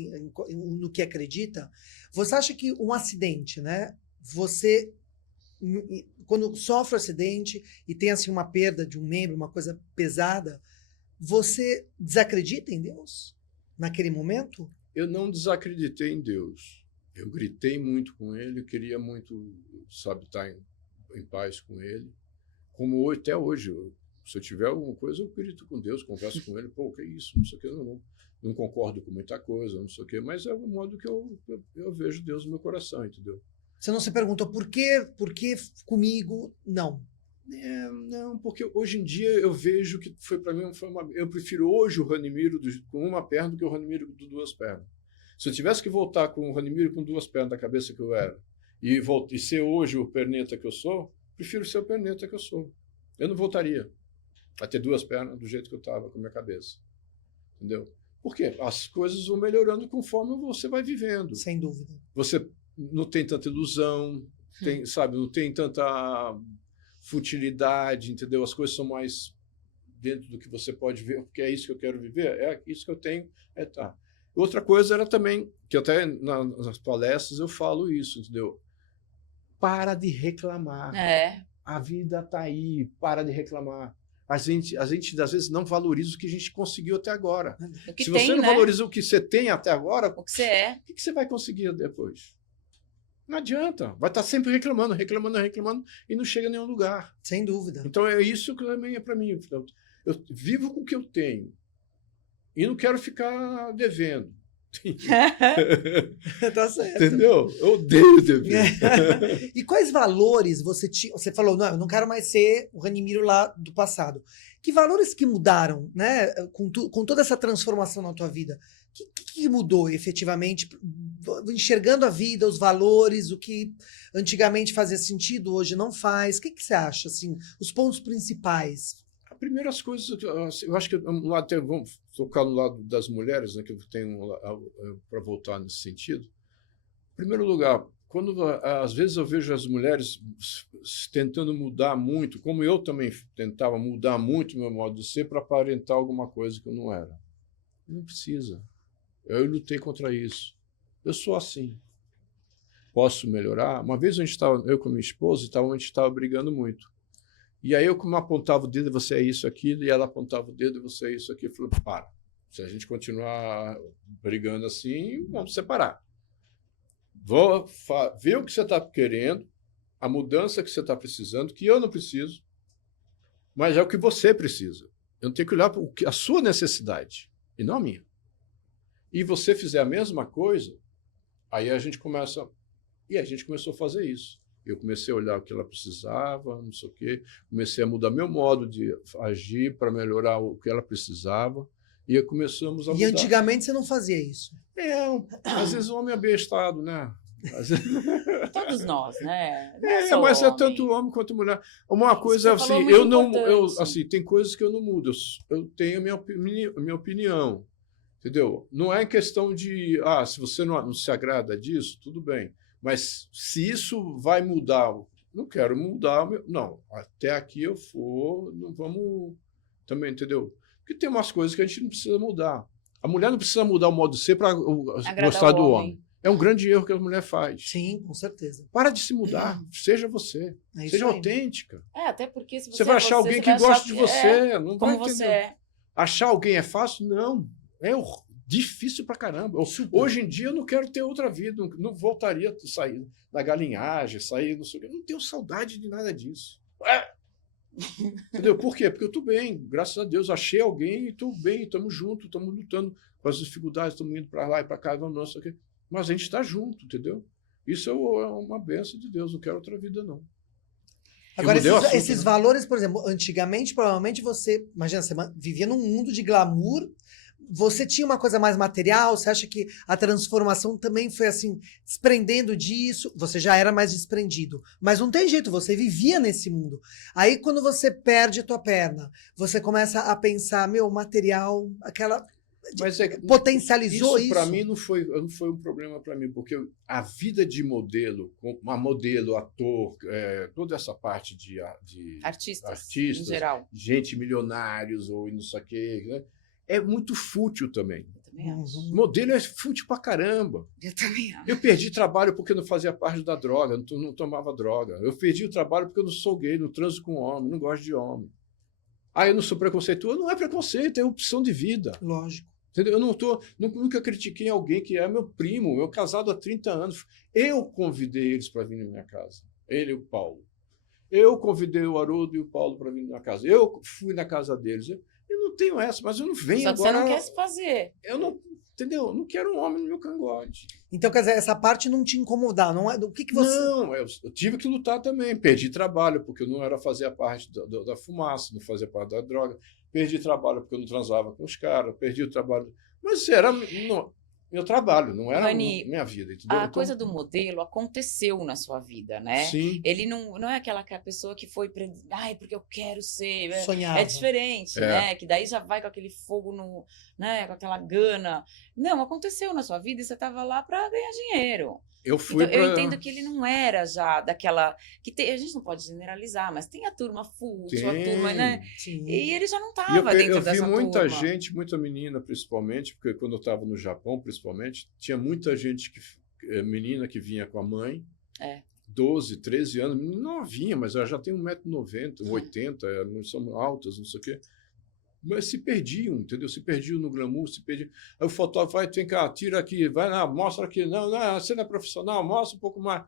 no que acredita. Você acha que um acidente, né? Você, quando sofre um acidente e tem assim uma perda de um membro, uma coisa pesada, você desacredita em Deus naquele momento? Eu não desacreditei em Deus. Eu gritei muito com ele, queria muito, sabe, estar em paz com ele. Como até hoje, se eu tiver alguma coisa, eu grito com Deus, converso com ele. Pô, que isso? Não sei o que, não concordo com muita coisa, não sei o que, mas é o modo que eu vejo Deus no meu coração, entendeu? Você não se perguntou por que comigo? Não. Não, porque hoje em dia eu vejo que foi para mim, eu prefiro hoje o Ranimiro com uma perna do que o Ranimiro com duas pernas. Se eu tivesse que voltar com o Ranimiro com duas pernas da cabeça que eu era e ser hoje o perneta que eu sou, prefiro ser o perneta que eu sou. Eu não voltaria a ter duas pernas do jeito que eu estava com a minha cabeça. Entendeu? Por quê? As coisas vão melhorando conforme você vai vivendo. Sem dúvida. Você não tem tanta ilusão, sabe, não tem tanta futilidade, entendeu? As coisas são mais dentro do que você pode ver, porque é isso que eu quero viver, é isso que eu tenho, tá. Outra coisa era também, que até nas palestras eu falo isso, entendeu? Para de reclamar. A vida está aí, para de reclamar. A gente, às vezes, não valoriza o que a gente conseguiu até agora. Se você não valoriza o que você tem até agora, o que você é, o que você vai conseguir depois? Não adianta. Vai estar sempre reclamando e não chega a nenhum lugar. Sem dúvida. Então é isso que também é para mim. Eu vivo com o que eu tenho e não quero ficar devendo. Tá certo. Entendeu? Eu odeio dever. E quais valores você tinha? Você falou, não, eu não quero mais ser o Ranimiro lá do passado. Que valores que mudaram, né? Com toda essa transformação na tua vida? O que mudou efetivamente? Enxergando a vida, os valores, o que antigamente fazia sentido, hoje não faz. O que você acha, assim, os pontos principais? As primeiras coisas, eu acho que vamos tocar no lado das mulheres, né, que eu tenho para voltar nesse sentido. Em primeiro lugar, às vezes eu vejo as mulheres tentando mudar muito, como eu também tentava mudar muito o meu modo de ser para aparentar alguma coisa que eu não era. Não precisa. Eu lutei contra isso. Eu sou assim. Posso melhorar? Uma vez eu com minha esposa, a gente estava brigando muito. E aí eu, como apontava o dedo, você é isso, aquilo, e ela apontava o dedo, você é isso, aquilo. Eu falei, para. Se a gente continuar brigando assim, vamos separar. Vou ver o que você está querendo, a mudança que você está precisando, que eu não preciso, mas é o que você precisa. Eu tenho que olhar para a sua necessidade, e não a minha. E você fizer a mesma coisa, aí a gente começa... E a gente começou a fazer isso. Eu comecei a olhar o que ela precisava, não sei o quê. Comecei a mudar meu modo de agir para melhorar o que ela precisava. E começamos a mudar. E antigamente você não fazia isso? Às vezes o homem é bestado, né? Às vezes... Todos nós, né? Mas é tanto homem quanto mulher. Uma coisa assim, assim, tem coisas que eu não mudo. Eu tenho a minha opinião. Entendeu? Não é questão de, se você não se agrada disso, tudo bem. Mas se isso vai mudar, não quero mudar, não. Até aqui eu for, não vamos também, entendeu? Porque tem umas coisas que a gente não precisa mudar. A mulher não precisa mudar o modo de ser para gostar do homem. É um grande erro que a mulher faz. Sim, com certeza. Para de se mudar. Seja você. É isso Seja aí. autêntica. Até porque se Você vai achar alguém você que vai achar gosta de que você. Não vai como você entender. é. Achar alguém é fácil? Não. É difícil pra caramba. Super. Hoje em dia eu não quero ter outra vida. Não voltaria a sair da galinhagem, sair não sei o quê. Não tenho saudade de nada disso. Entendeu? Por quê? Porque eu estou bem. Graças a Deus. Achei alguém e estou bem. Estamos juntos. Estamos lutando com as dificuldades. Estamos indo para lá e para cá. Não sei o quê. Mas a gente está junto, entendeu? Isso é uma bênção de Deus. Não quero outra vida, não. Agora, mudei o assunto, esses né? valores, por exemplo, antigamente, provavelmente você, imagina, você vivia num mundo de glamour, você tinha uma coisa mais material, você acha que a transformação também foi assim, desprendendo disso, você já era mais desprendido, mas não tem jeito, você vivia nesse mundo. Aí quando você perde a tua perna, você começa a pensar, meu, material, aquela... Mas potencializou isso. Para mim não foi um problema para mim, porque a vida de modelo, uma modelo, ator, toda essa parte de Artistas, em geral. gente milionários ou não sei o quê, né? É muito fútil também. Eu também acho. Modelo é fútil pra caramba. Eu também acho. Eu perdi trabalho porque não fazia parte da droga, não tomava droga. Eu perdi o trabalho porque eu não sou gay, não transo com homem, não gosto de homem. Ah, eu não sou preconceituoso. Não é preconceito, é opção de vida. Lógico. Entendeu? Eu nunca critiquei alguém que é meu primo, eu casado há 30 anos. Eu convidei eles para vir na minha casa. Ele e o Paulo. Eu convidei o Haroldo e o Paulo para vir na minha casa. Eu fui na casa deles. Eu não tenho essa, mas eu não venho Só que agora. você não quer se fazer. Eu não, entendeu? Eu não quero um homem no meu cangote. Então, quer dizer, essa parte não te incomodar, não é? O que você... Não, eu tive que lutar também. Perdi trabalho, porque eu não era fazer parte da fumaça, não fazia parte da droga. Perdi trabalho porque eu não transava com os caras. Perdi o trabalho. Mas era meu trabalho, não era Rani, minha vida. Entendeu? A Então, coisa do modelo aconteceu na sua vida, né? sim. Ele não é aquela pessoa que foi porque eu quero ser. sonhava. É diferente, né? Que daí já vai com aquele fogo né? Com aquela gana. Não, aconteceu na sua vida e você estava lá para ganhar dinheiro. Eu fui Então, eu entendo que ele não era já daquela a gente não pode generalizar, mas tem a turma fútil, a turma, né? Sim. E ele já não estava dentro dessa turma. Eu vi muita gente, muita menina, principalmente, porque quando eu estava no Japão, principalmente, tinha muita gente, menina que vinha com a mãe, 12, 13 anos, menina novinha, mas ela já tem 1,90 m, 1,80 m, não são altas, não sei o quê. Mas se perdiam, entendeu? Se perdiam no glamour, se perdiam. Aí o fotógrafo vai, vem cá, tira aqui, vai lá, mostra aqui. Não, você não é profissional, mostra um pouco mais.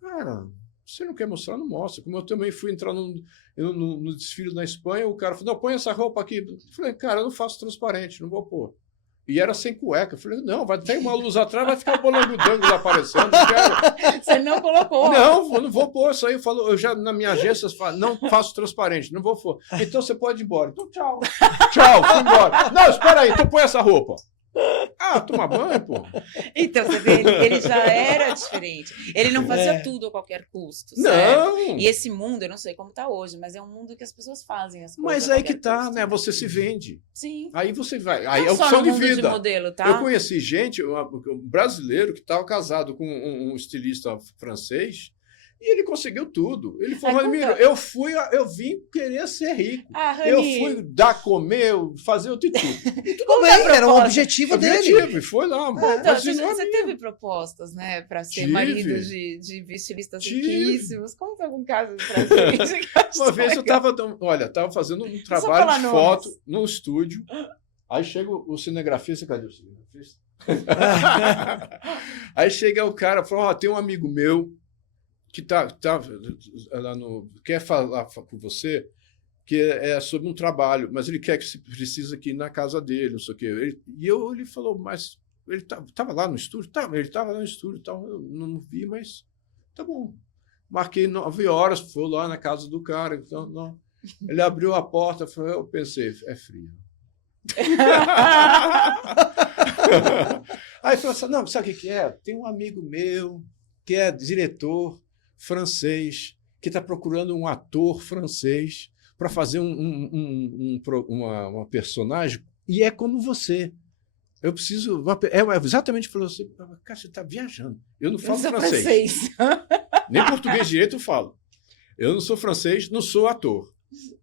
Cara, você não quer mostrar, não mostra. Como eu também fui entrar no desfile na Espanha, o cara falou, não, põe essa roupa aqui. Eu falei, cara, eu não faço transparente, não vou pôr. E era sem cueca. Eu falei, não, vai ter uma luz atrás, vai ficar o bolangudango lá aparecendo. Não quero. Você não colocou. Não, eu não vou pôr. Isso aí eu já na minha agência falo, não faço transparente, não vou pôr. Então você pode ir embora. Então tchau. Tchau, fui embora. Não, espera aí, então põe essa roupa. Ah, toma banho, pô. Então, você vê, ele já era diferente. Ele não fazia tudo a qualquer custo, certo? Não. E esse mundo, eu não sei como está hoje, mas é um mundo que as pessoas fazem as coisas. Mas a aí que qualquer tá, custo. né? Você se vende. Sim. Aí você vai. Aí Não é só opção no de mundo vida. de modelo, tá? Eu conheci gente, um brasileiro que estava casado com um estilista francês. E ele conseguiu tudo. Ele falou, Ramiro, eu vim querer ser rico. Eu fui dar a comer, fazer de tudo. E tudo bem, era o objetivo dele. E foi lá. Então, você teve propostas, né, para ser marido de estilistas riquíssimos? Conta algum caso pra gente. Uma vez eu estava fazendo um trabalho de foto num estúdio. Aí chega o cinegrafista, cadê o cinegrafista? Aí chega o cara e fala, tem um amigo meu que quer falar com você, que é sobre um trabalho, mas ele quer que você precisa aqui na casa dele, não sei o quê. Ele falou, mas ele estava lá no estúdio? Ele estava lá no estúdio, eu não vi, mas tá bom. Marquei 9 horas, fui lá na casa do cara, então, não. Ele abriu a porta, eu pensei, é frio. Aí falou assim, não, sabe o que é? Tem um amigo meu que é diretor francês, que está procurando um ator francês para fazer uma personagem, e é como você. Eu preciso... exatamente falou assim, cara, você está viajando. Eu não falo francês. Nem português direito eu falo. Eu não sou francês, não sou ator.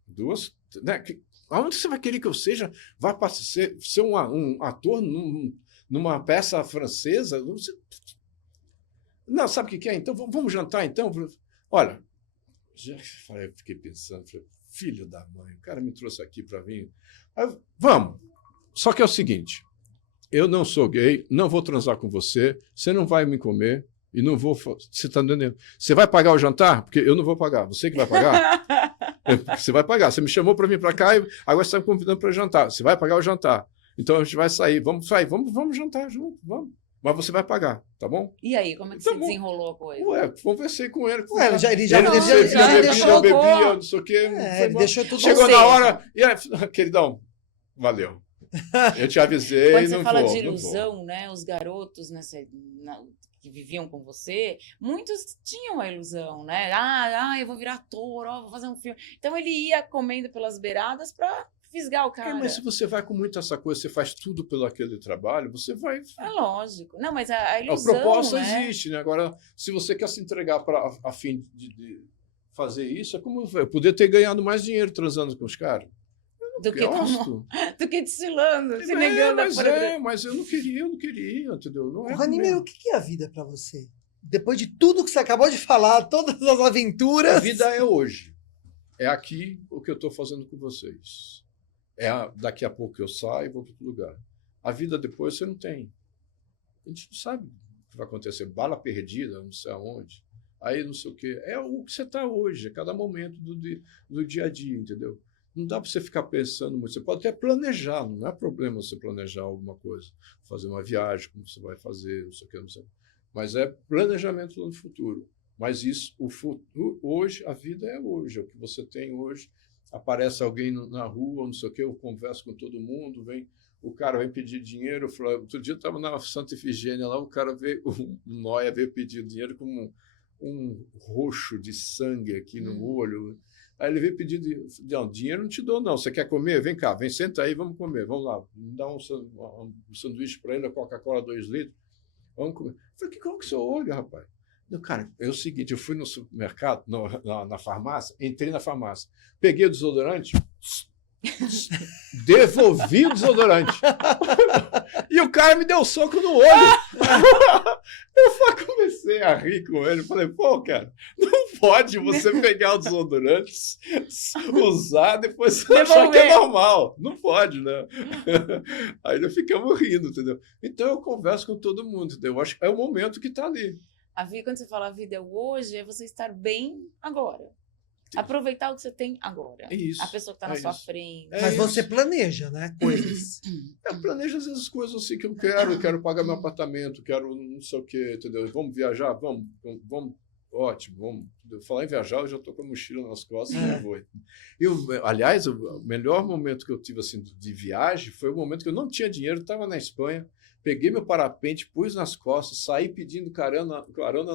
Duas... Né? Aonde você vai querer que eu seja? Vai ser um ator numa peça francesa? Não, sabe o que que é? Então, vamos jantar, então? Olha, já falei, eu fiquei pensando, falei, filho da mãe, o cara me trouxe aqui para vir. Aí, vamos. Só que é o seguinte, eu não sou gay, não vou transar com você, você não vai me comer e não vou... Você está entendendo? Você vai pagar o jantar? Porque eu não vou pagar. Você que vai pagar? Você vai pagar. Você me chamou para vir para cá e agora você está me convidando para jantar. Você vai pagar o jantar. Então a gente vai sair. Vamos sair. Vamos jantar junto. Vamos. Mas você vai pagar, tá bom? E aí, como é que Tá se bom. desenrolou a coisa? Ué, conversei com ele. Ué, ele já Ele deixou, bebia, não sei o quê. ele deixou tudo. Chegou Ou na seja- hora e aí, queridão, valeu. Eu te avisei, Quando você não fala vou, de não vou. ilusão, né? Os garotos que viviam com você, muitos tinham a ilusão, né? Eu vou virar ator, vou fazer um filme. Então ele ia comendo pelas beiradas para fisgar o cara. Mas se você vai com muito essa coisa, você faz tudo pelo aquele trabalho, você vai... É lógico. Não, mas a A ilusão, proposta né? existe, né? Agora, se você quer se entregar a fim de fazer isso, é como eu poder ter ganhado mais dinheiro transando com os caras. Do que, Gosto. do que desfilando, se negando a Mas eu não queria, entendeu? Não é Ranimiro, o que é a vida pra você? Depois de tudo que você acabou de falar, todas as aventuras. A vida é hoje. É aqui o que eu estou fazendo com vocês. Daqui a pouco eu saio e vou para outro lugar. A vida depois você não tem. A gente não sabe o que vai acontecer. Bala perdida, não sei aonde. Aí não sei o quê. É o que você está hoje, a cada momento do dia a dia, entendeu? Não dá para você ficar pensando muito. Você pode até planejar, não é problema você planejar alguma coisa. Fazer uma viagem, como você vai fazer, não sei o quê, não sei. Mas é planejamento no futuro. Mas isso, o futuro, hoje, a vida é hoje. É o que você tem hoje. Aparece alguém na rua, não sei o quê, eu converso com todo mundo, o cara vem pedir dinheiro. Outro dia eu estava na Santa Efigênia lá, o cara veio, um nóia veio pedir dinheiro com um roxo de sangue aqui no olho. Aí ele veio pedir dinheiro, não te dou não, você quer comer? Vem cá, senta aí, vamos comer, vamos lá. Dá um sanduíche para ele, a Coca-Cola 2 litros, vamos comer. Eu falei, como que o senhor olha, rapaz? Não, cara, é o seguinte, eu fui no supermercado, na farmácia, entrei na farmácia, peguei o desodorante, devolvi o desodorante. E o cara me deu um soco no olho. Eu comecei a rir com ele. Falei, pô, cara, não pode você pegar o desodorante, usar, depois você achar que é normal. Não pode, né? Aí nós ficamos rindo, entendeu? Então eu converso com todo mundo, entendeu? Eu acho que é o momento que está ali. Quando você fala a vida é o hoje, é você estar bem agora. Aproveitar o que você tem agora. É isso. A pessoa que está na sua frente. Mas você planeja, né? Coisas. Eu planejo às vezes coisas assim que eu quero pagar meu apartamento, quero não sei o quê, entendeu? Vamos viajar? Vamos, ótimo, vamos. Falar em viajar, eu já estou com a mochila nas costas e vou. Aliás, o melhor momento que eu tive assim, de viagem foi o momento que eu não tinha dinheiro, estava na Espanha, peguei meu parapente, pus nas costas, saí pedindo carona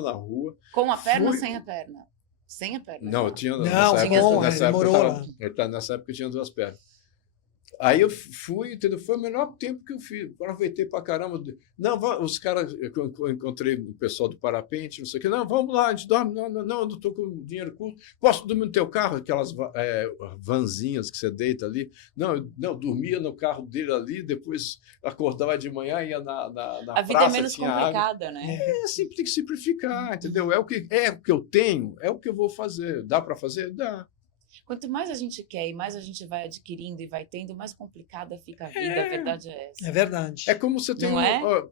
na rua. Com a perna ou sem a perna? Sem a perna. Não, eu tinha. Nessa época eu tinha 2 pernas. Aí eu fui, entendeu? Foi o melhor tempo que eu fiz. Aproveitei pra caramba. Não, os caras, eu encontrei o pessoal do parapente, não sei o quê. Não, vamos lá, a gente dorme. Não, eu não estou com dinheiro curto. Posso dormir no teu carro? Aquelas vanzinhas que você deita ali. Não, dormia no carro dele ali, depois acordava de manhã, ia na a vida praça, é menos complicada, água. Né? Sempre tem que simplificar, entendeu? É o que eu tenho, é o que eu vou fazer. Dá para fazer? Dá. Quanto mais a gente quer e mais a gente vai adquirindo e vai tendo, mais complicada fica a vida. A verdade é essa. É verdade. É como você tem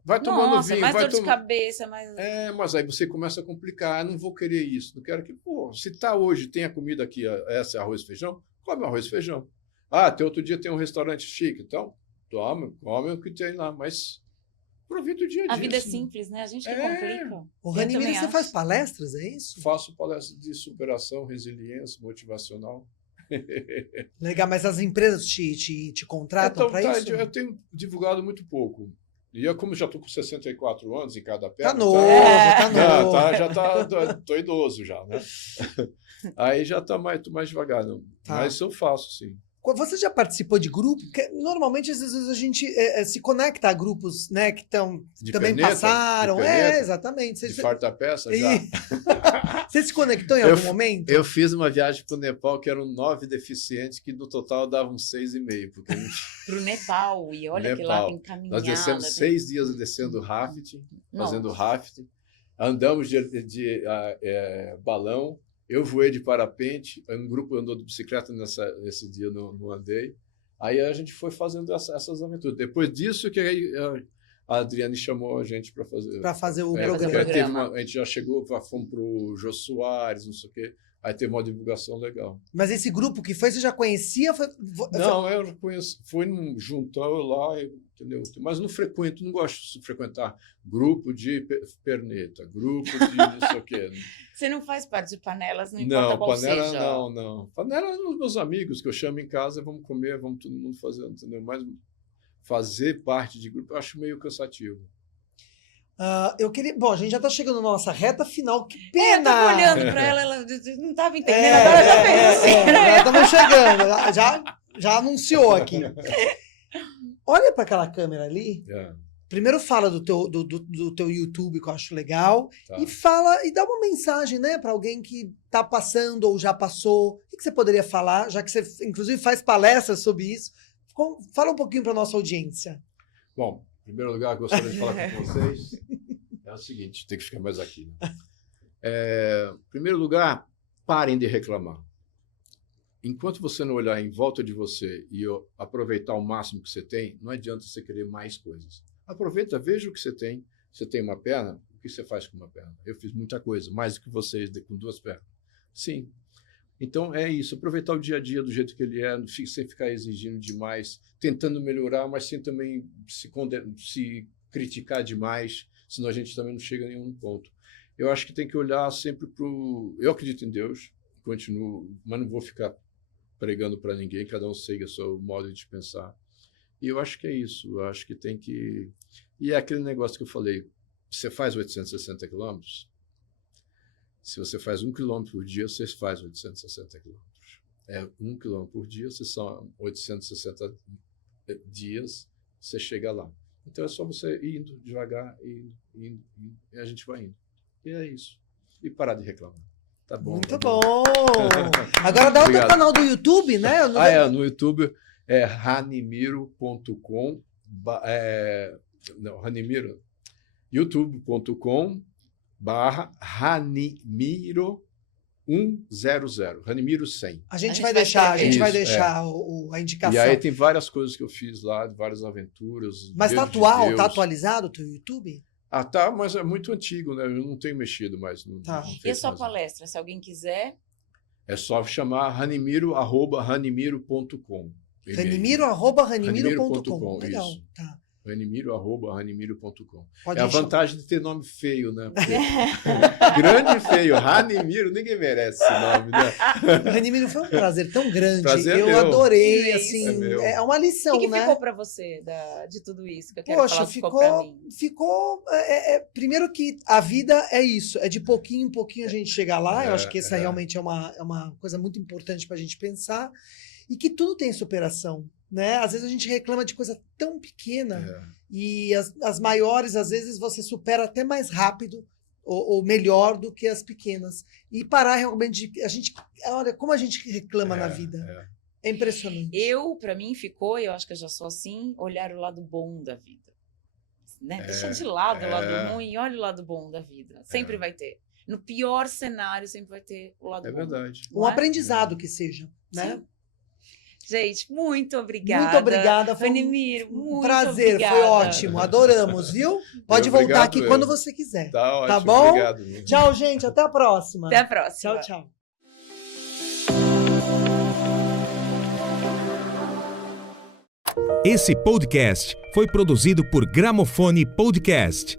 vai tomando vinho. Mais dor de cabeça, mais... mas aí você começa a complicar. Não vou querer isso. Não quero que... se tá hoje, tem a comida aqui, essa é arroz e feijão, come arroz e feijão. Até outro dia tem um restaurante chique. Então, come o que tem lá. Mas aproveita o dia a dia. A vida é simples, né? A gente que complica. O Ranimiro, você faz palestras, é isso? Faço palestras de superação, resiliência, motivacional. Legal, mas as empresas te contratam para isso? Eu tenho divulgado muito pouco. E eu, como já estou com 64 anos em cada perna... Tá novo. Tô idoso já, né? Aí já tá mais devagar. Não. Tá. Mas eu faço, sim. Você já participou de grupos? Porque normalmente, às vezes, a gente se conecta a grupos, né, que também passaram. Exatamente. De farta peça, já. Você se conectou em algum momento? Eu fiz uma viagem para o Nepal que eram 9 deficientes, que no total davam 6,5. Para o Nepal, e olha que lá tem caminhada. Nós descemos 6 dias descendo rafting, fazendo rafting. Andamos de balão, eu voei de parapente, um grupo andou de bicicleta nesse dia, não andei. Aí a gente foi fazendo essas aventuras. Depois disso que a Adriane chamou a gente para fazer o programa. A gente já chegou, fomos para o Jô Soares, não sei o quê. Aí teve uma divulgação legal. Mas esse grupo que foi, você já conhecia? Não, eu conheço, foi num juntão lá, entendeu? Mas não frequento, não gosto de frequentar grupo de perneta, grupo de não sei o quê. Você não faz parte de panelas, não importa qual panela seja? não. Panela são os meus amigos que eu chamo em casa, vamos comer, vamos todo mundo fazendo, entendeu? Mas fazer parte de grupo eu acho meio cansativo. Eu queria. Bom, a gente já está chegando na nossa reta final. Que pena! Eu tava olhando para ela não estava entendendo, agora já fez assim. Já estamos chegando, já anunciou aqui. Olha para aquela câmera ali. Primeiro fala do teu YouTube, que eu acho legal, Tá. e dá uma mensagem, né, para alguém que está passando ou já passou. O que você poderia falar, já que você, inclusive, faz palestras sobre isso? Fala um pouquinho para nossa audiência. Bom, em primeiro lugar, gostaria de falar com vocês. É o seguinte, tem que ficar mais aqui. Né? Em primeiro lugar, parem de reclamar. Enquanto você não olhar em volta de você e aproveitar o máximo que você tem, não adianta você querer mais coisas. Aproveita, veja o que você tem. Você tem uma perna, o que você faz com uma perna? Eu fiz muita coisa, mais do que vocês com 2 pernas. Sim. Então é isso, aproveitar o dia a dia do jeito que ele é, sem ficar exigindo demais, tentando melhorar, mas sem também se criticar demais, senão a gente também não chega a nenhum ponto. Eu acho que tem que olhar sempre para o... Eu acredito em Deus, continuo, mas não vou ficar pregando para ninguém, cada um segue o seu modo de pensar. E eu acho que é isso, eu acho que tem que... E é aquele negócio que eu falei, você faz 860 quilômetros, se você faz 1 quilômetro por dia, você faz 860 quilômetros. 1 quilômetro por dia, se são 860 dias, você chega lá. Então é só você ir indo devagar, indo, e a gente vai indo. E é isso. E parar de reclamar. Tá bom. Muito bom! Agora dá o teu canal do YouTube, né? No YouTube é ranimiro.com. Ranimiro. youtube.com/Ranimiro 100. Ranimiro 100. A gente vai deixar a indicação. E aí tem várias coisas que eu fiz lá, várias aventuras. Mas tá atual, tá atualizado o teu YouTube? Tá, mas é muito antigo, né? Eu não tenho mexido mais. Tá. E a sua palestra, se alguém quiser? É só chamar ranimiro@ranimiro.com. Ranimiro@ranimiro.com. Legal. Isso. Tá. ranimiro@ranimiro.com. Pode É a vantagem de ter nome feio, né? Grande e feio, Ranimiro, ninguém merece esse nome, né? Ranimiro, foi um prazer tão grande. Prazer eu meu. adorei, É assim, meu. é uma lição, O que né? ficou para você de tudo isso que eu quero falar? Ficou primeiro que a vida é isso, é de pouquinho em pouquinho a gente chega lá. Eu acho que essa realmente é uma coisa muito importante para a gente pensar, e que tudo tem superação, né? Às vezes a gente reclama de coisa tão pequena e as maiores, às vezes, você supera até mais rápido ou melhor do que as pequenas. E parar realmente olha como a gente reclama na vida. É impressionante. Para mim, eu acho que eu já sou assim, olhar o lado bom da vida. Né? Deixa de lado o lado ruim, olha o lado bom da vida. Sempre vai ter. No pior cenário, sempre vai ter o lado bom. É verdade. Um aprendizado que seja, né? Sim. Gente, muito obrigada. Muito obrigada. Foi Ranimiro, muito prazer, obrigada. foi ótimo. Adoramos, viu? Pode voltar aqui quando você quiser. Tá ótimo, tá bom? Obrigado. Tchau, gente. Até a próxima. Até a próxima. Tchau, tchau. Esse podcast foi produzido por Gramofone Podcast.